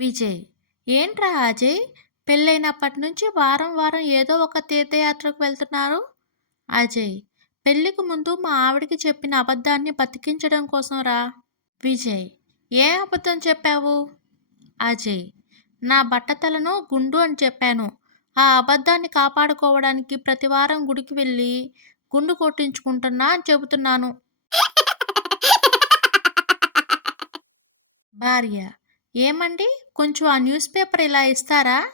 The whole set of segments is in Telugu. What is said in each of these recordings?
విజయ్. ఏంట్రా అజయ్, పెళ్ళైనప్పటి నుంచి వారం వారం ఏదో ఒక తీర్థయాత్రకు వెళ్తున్నారు? అజయ్. పెళ్ళికి ముందు మా ఆవిడకి చెప్పిన అబద్ధాన్ని బతికించడం కోసం రా. విజయ్. ఏ అబద్ధం చెప్పావు? అజయ్. నా బట్టతలను గుండు అని చెప్పాను. ఆ అబద్ధాన్ని కాపాడుకోవడానికి ప్రతివారం గుడికి వెళ్ళి గుండు కొట్టించుకుంటున్నా అని చెబుతున్నాను. భార్య. ఏమండి, కొంచెం ఆ న్యూస్ పేపర్ ఇలా ఇస్తారా?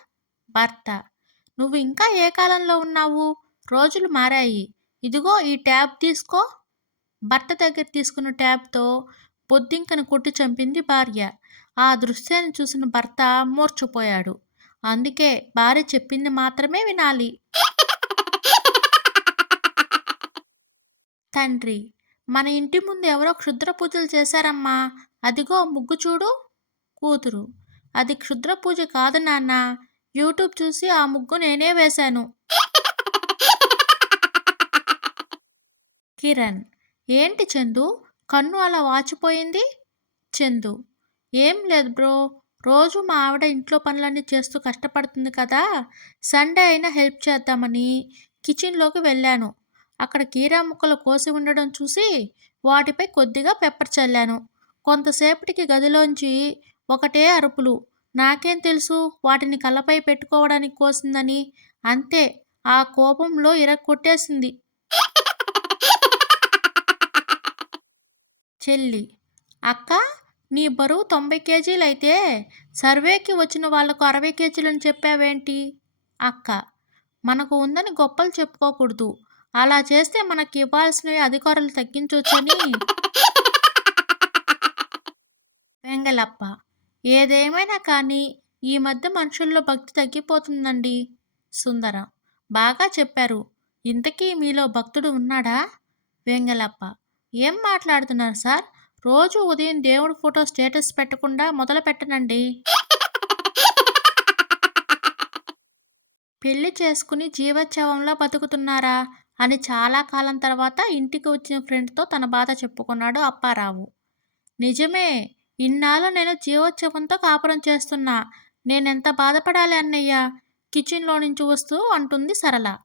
భర్త. నువ్వు ఇంకా ఏ కాలంలో ఉన్నావు? రోజులు మారాయి. ఇదిగో ఈ ట్యాబ్ తీసుకో. భర్త దగ్గర తీసుకున్న ట్యాబ్తో బొద్దింకను కొట్టి చంపింది భార్య. ఆ దృశ్యాన్ని చూసిన భర్త మూర్ఛపోయాడు. అందుకే భార్య చెప్పింది మాత్రమే వినాలి. తండ్రి. మన ఇంటి ముందు ఎవరో క్షుద్ర పూజలు చేశారమ్మా. అదిగో ముగ్గు చూడు. కూతురు. అది క్షుద్ర పూజ కాదు నాన్న. యూట్యూబ్ చూసి ఆ ముగ్గు నేనే వేశాను. కిరణ్. ఏంటి చందు, కన్ను అలా వాచిపోయింది? చందు. ఏం లేదు బ్రో, రోజు మా ఆవిడ ఇంట్లో పనులన్నీ చేస్తూ కష్టపడుతుంది కదా, సండే అయినా హెల్ప్ చేద్దామని కిచెన్లోకి వెళ్ళాను. అక్కడ కీరా ముక్కలు కోసి ఉండడం చూసి వాటిపై కొద్దిగా పెప్పర్ చల్లాను. కొంతసేపటికి గదిలోంచి ఒకటే అరుపులు. నాకేం తెలుసు వాటిని కళ్ళపై పెట్టుకోవడానికి కోసిందని. అంతే, ఆ కోపంలో ఇరక్కొట్టేసింది. చెల్లి. అక్క, నీ బరువు 90 కేజీలైతే సర్వేకి వచ్చిన వాళ్లకు 60 కేజీలని చెప్పావేంటి? అక్క. మనకు ఉందని గొప్పలు చెప్పుకోకూడదు. అలా చేస్తే మనకి ఇవ్వాల్సినవి అధికారులు తగ్గించొచ్చని. వెంగలప్ప. ఏదేమైనా కానీ ఈ మధ్య మనుషుల్లో భక్తి తగ్గిపోతుందండి. సుందరం. బాగా చెప్పారు. ఇంతకీ మీలో భక్తుడు ఉన్నాడా? వెంగలప్ప. ఏం మాట్లాడుతున్నారు సార్? రోజు ఉదయం దేవుడి ఫోటో స్టేటస్ పెట్టకుండా మొదలు పెట్టనండి. పెళ్లి చేసుకుని జీవోత్సవంలా బతుకుతున్నారా అని చాలా కాలం తర్వాత ఇంటికి వచ్చిన ఫ్రెండ్తో తన బాధ చెప్పుకున్నాడు అప్పారావు. నిజమే, ఇన్నాళ్ళు నేను జీవోత్సవంతో కాపురం చేస్తున్నా. నేనెంత బాధపడాలి అన్నయ్య, కిచెన్లో నుంచి వస్తూ అంటుంది సరళ.